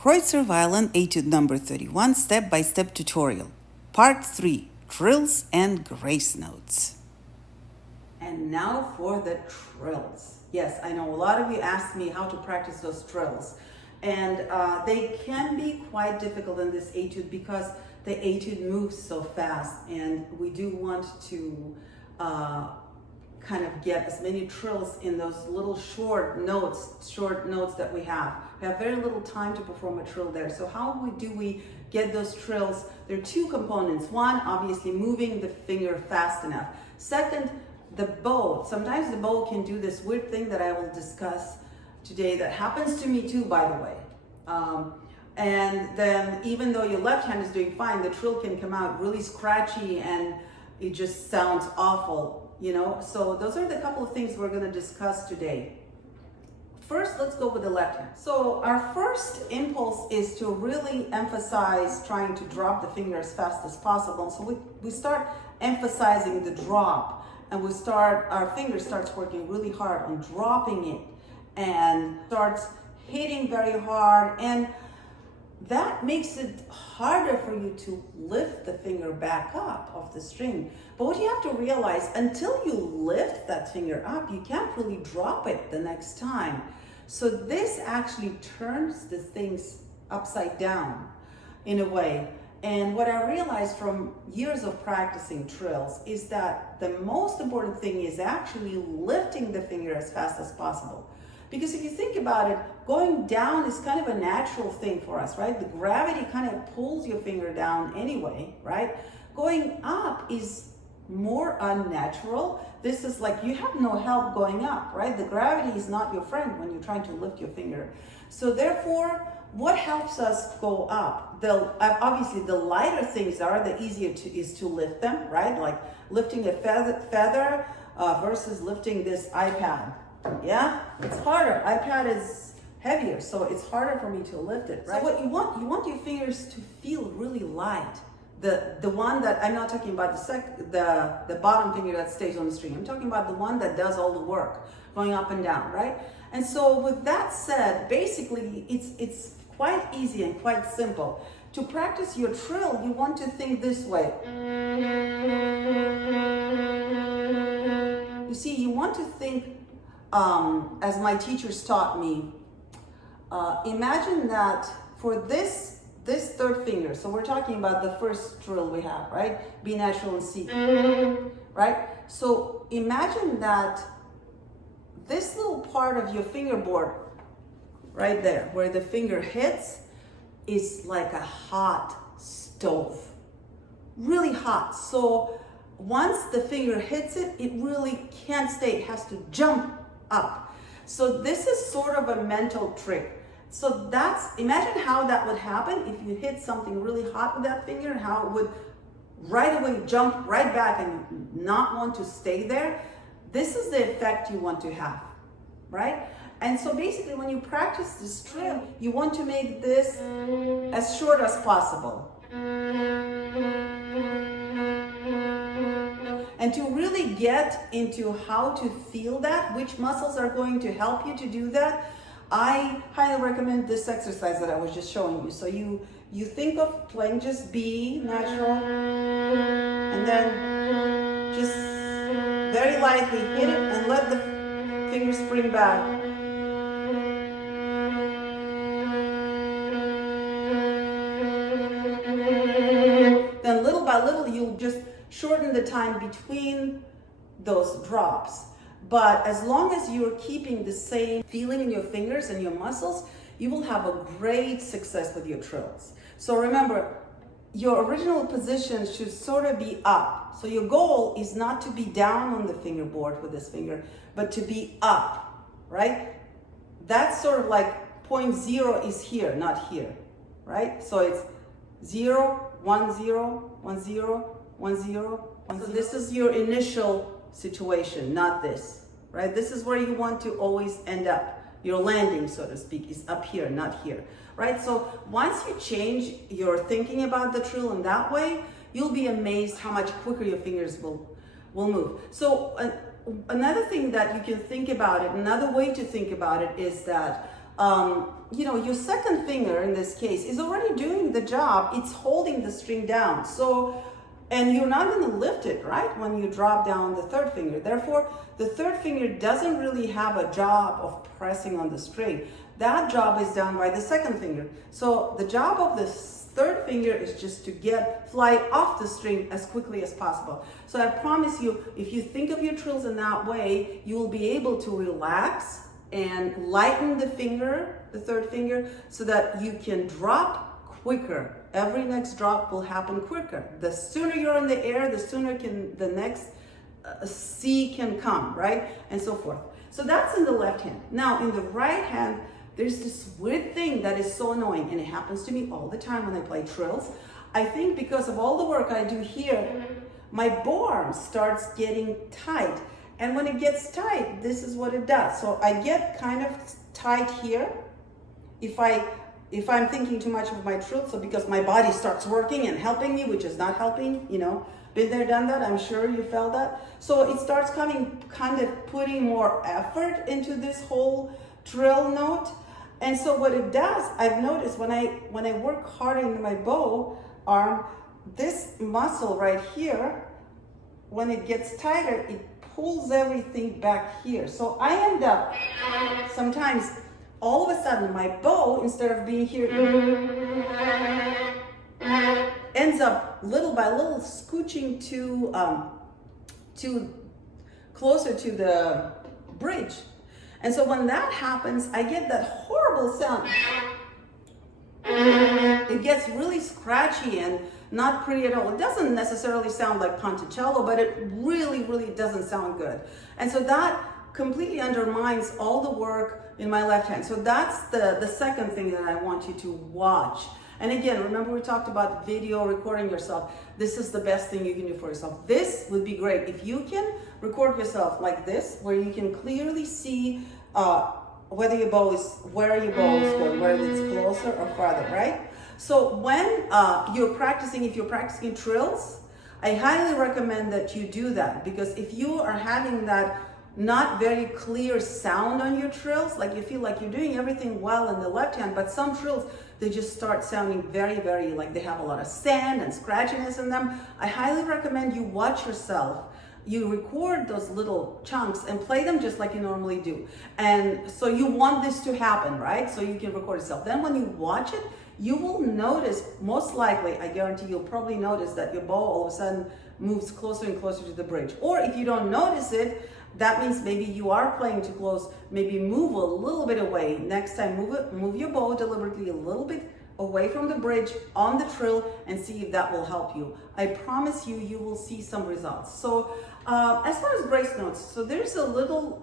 KREUTZER Violin Etude number 31 step-by-step tutorial. Part 3, Trills and Grace Notes. And now for the trills. Yes, I know a lot of you asked me how to practice those trills. And they can be quite difficult in this etude because the etude moves so fast, and we do want to kind of get as many trills in those little short notes that we have. We have very little time to perform a trill there. So how do we get those trills? There are two components. One, obviously moving the finger fast enough. Second, the bow. Sometimes the bow can do this weird thing that I will discuss today that happens to me too, by the way. And then even though your left hand is doing fine, the trill can come out really scratchy and it just sounds awful, you know? So those are the couple of things we're gonna discuss today. First, let's go with the left hand. So our first impulse is to really emphasize trying to drop the finger as fast as possible. So we start emphasizing the drop, and our finger starts working really hard on dropping it and starts hitting very hard, and that makes it harder for you to lift the finger back up off the string. But what you have to realize, until you lift that finger up, you can't really drop it the next time. So this actually turns the things upside down in a way. And what I realized from years of practicing trills is that the most important thing is actually lifting the finger as fast as possible. Because if you think about it, going down is kind of a natural thing for us, right? The gravity kind of pulls your finger down anyway, right? Going up is more unnatural. This is like you have no help going up, right? The gravity is not your friend when you're trying to lift your finger. So therefore, what helps us go up? Obviously, the lighter things are, the easier is to lift them, right? Like lifting a feather versus lifting this iPad. Yeah, it's harder. iPad is heavier, so it's harder for me to lift it, right? So what you want your fingers to feel really light. The one that, I'm not talking about the bottom finger that stays on the string. I'm talking about the one that does all the work, going up and down, right? And so with that said, basically it's quite easy and quite simple. To practice your trill, you want to think this way. You see, you want to think, as my teachers taught me, imagine that for this third finger, so we're talking about the first trill we have, right? B natural and C, right? So imagine that this little part of your fingerboard right there, where the finger hits, is like a hot stove, really hot. So once the finger hits it, it really can't stay, it has to jump up. So this is sort of a mental trick. So imagine how that would happen if you hit something really hot with that finger, and how it would right away jump right back and not want to stay there. This is the effect you want to have, right? And so basically when you practice this trill, you want to make this as short as possible. And to really get into how to feel that, which muscles are going to help you to do that, I highly recommend this exercise that I was just showing you. So you think of playing just B natural, and then just very lightly hit it and let the finger spring back. Then little by little, you'll just shorten the time between those drops. But as long as you're keeping the same feeling in your fingers and your muscles, you will have a great success with your trills. So remember, your original position should sort of be up. So your goal is not to be down on the fingerboard with this finger, but to be up, right? That's sort of like point 0 is here, not here, right? So it's 0, 1, 0, 1, 0, 1, 0, 1, 0. So this is your initial situation, not this, right? This is where you want to always end up. Your landing, so to speak, is up here, not here, right? So once you change your thinking about the trill in that way, you'll be amazed how much quicker your fingers will move. So another thing that you can think about it, another way to think about it is that you know, your second finger in this case is already doing the job. It's holding the string down. So, and you're not going to lift it, right, when you drop down the third finger. Therefore, the third finger doesn't really have a job of pressing on the string. That job is done by the second finger. So the job of the third finger is just to fly off the string as quickly as possible. So I promise you, if you think of your trills in that way, you will be able to relax and lighten the finger, the third finger, so that you can drop quicker. Every next drop will happen quicker. The sooner you're in the air, the sooner the next C can come, right? And so forth. So that's in the left hand. Now in the right hand, there's this weird thing that is so annoying, and it happens to me all the time when I play trills. I think because of all the work I do here, my bow arm starts getting tight. And when it gets tight, this is what it does. So I get kind of tight here if I'm thinking too much of my trill. So because my body starts working and helping me, which is not helping, you know, been there, done that. I'm sure you felt that. So it starts kind of putting more effort into this whole trill note. And so what it does, I've noticed when I work hard in my bow arm, this muscle right here, when it gets tighter, it pulls everything back here. So I end up sometimes all of a sudden my bow, instead of being here, ends up little by little scooching to closer to the bridge. And so when that happens, I get that horrible sound. It gets really scratchy and not pretty at all. It doesn't necessarily sound like Ponticello, but it really, really doesn't sound good. And so that completely undermines all the work in my left hand. So that's the second thing that I want you to watch. And again, remember we talked about video recording yourself. This is the best thing you can do for yourself. This would be great if you can record yourself like this, where you can clearly see where your bow is going, whether it's closer or farther, right? So when if you're practicing trills, I highly recommend that you do that, because if you are having that not very clear sound on your trills, like you feel like you're doing everything well in the left hand, but some trills, they just start sounding very, very like they have a lot of sand and scratchiness in them. I highly recommend you watch yourself. You record those little chunks and play them just like you normally do. And so you want this to happen, right? So you can record yourself. Then when you watch it, you will notice, most likely, I guarantee you'll probably notice that your bow all of a sudden moves closer and closer to the bridge. Or if you don't notice it, that means maybe you are playing too close. Maybe move a little bit away. Next time, move your bow deliberately a little bit away from the bridge on the trill and see if that will help you. I promise you, you will see some results. So as far as grace notes, so there's a little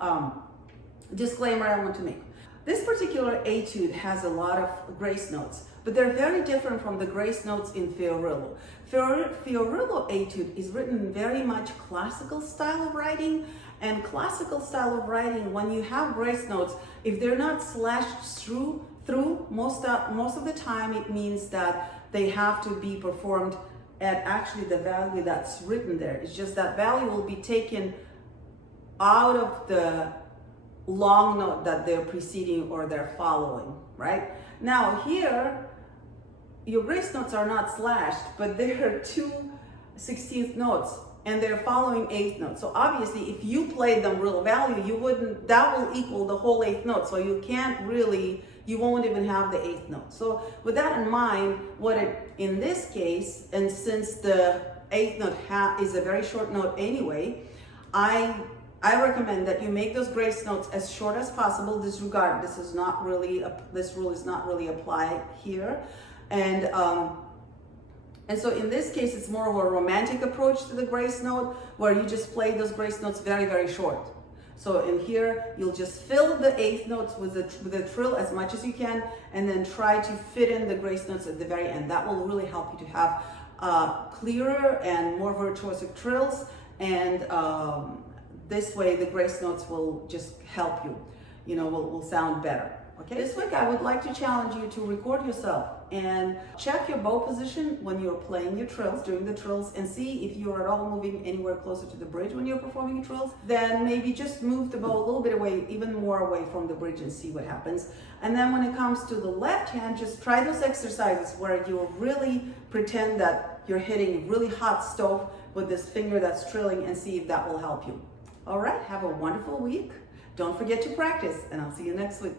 disclaimer I want to make. This particular etude has a lot of grace notes, but they're very different from the grace notes in Fiorillo. Fiorillo etude is written in very much classical style of writing, and classical style of writing, when you have grace notes, if they're not slashed through most of the time, it means that they have to be performed at actually the value that's written there. It's just that value will be taken out of the long note that they're preceding or they're following, right? Now here, your grace notes are not slashed, but there are 2 16th notes and they're following 8th notes. So obviously if you played them real value, that will equal the whole 8th note. So you can't really, you won't even have the 8th note. So with that in mind, in this case, and since the 8th note is a very short note anyway, I recommend that you make those grace notes as short as possible. This rule is not really applied here. And so in this case, it's more of a romantic approach to the grace note, where you just play those grace notes very, very short. So in here, you'll just fill the 8th notes with the trill as much as you can, and then try to fit in the grace notes at the very end. That will really help you to have clearer and more virtuosic trills, and this way the grace notes will just help you, will sound better. Okay? This week I would like to challenge you to record yourself and check your bow position when you're playing your trills, during the trills, and see if you're at all moving anywhere closer to the bridge when you're performing your trills. Then maybe just move the bow a little bit away, even more away from the bridge, and see what happens. And then when it comes to the left hand, just try those exercises where you really pretend that you're hitting a really hot stove with this finger that's trilling, and see if that will help you. All right, have a wonderful week. Don't forget to practice, and I'll see you next week.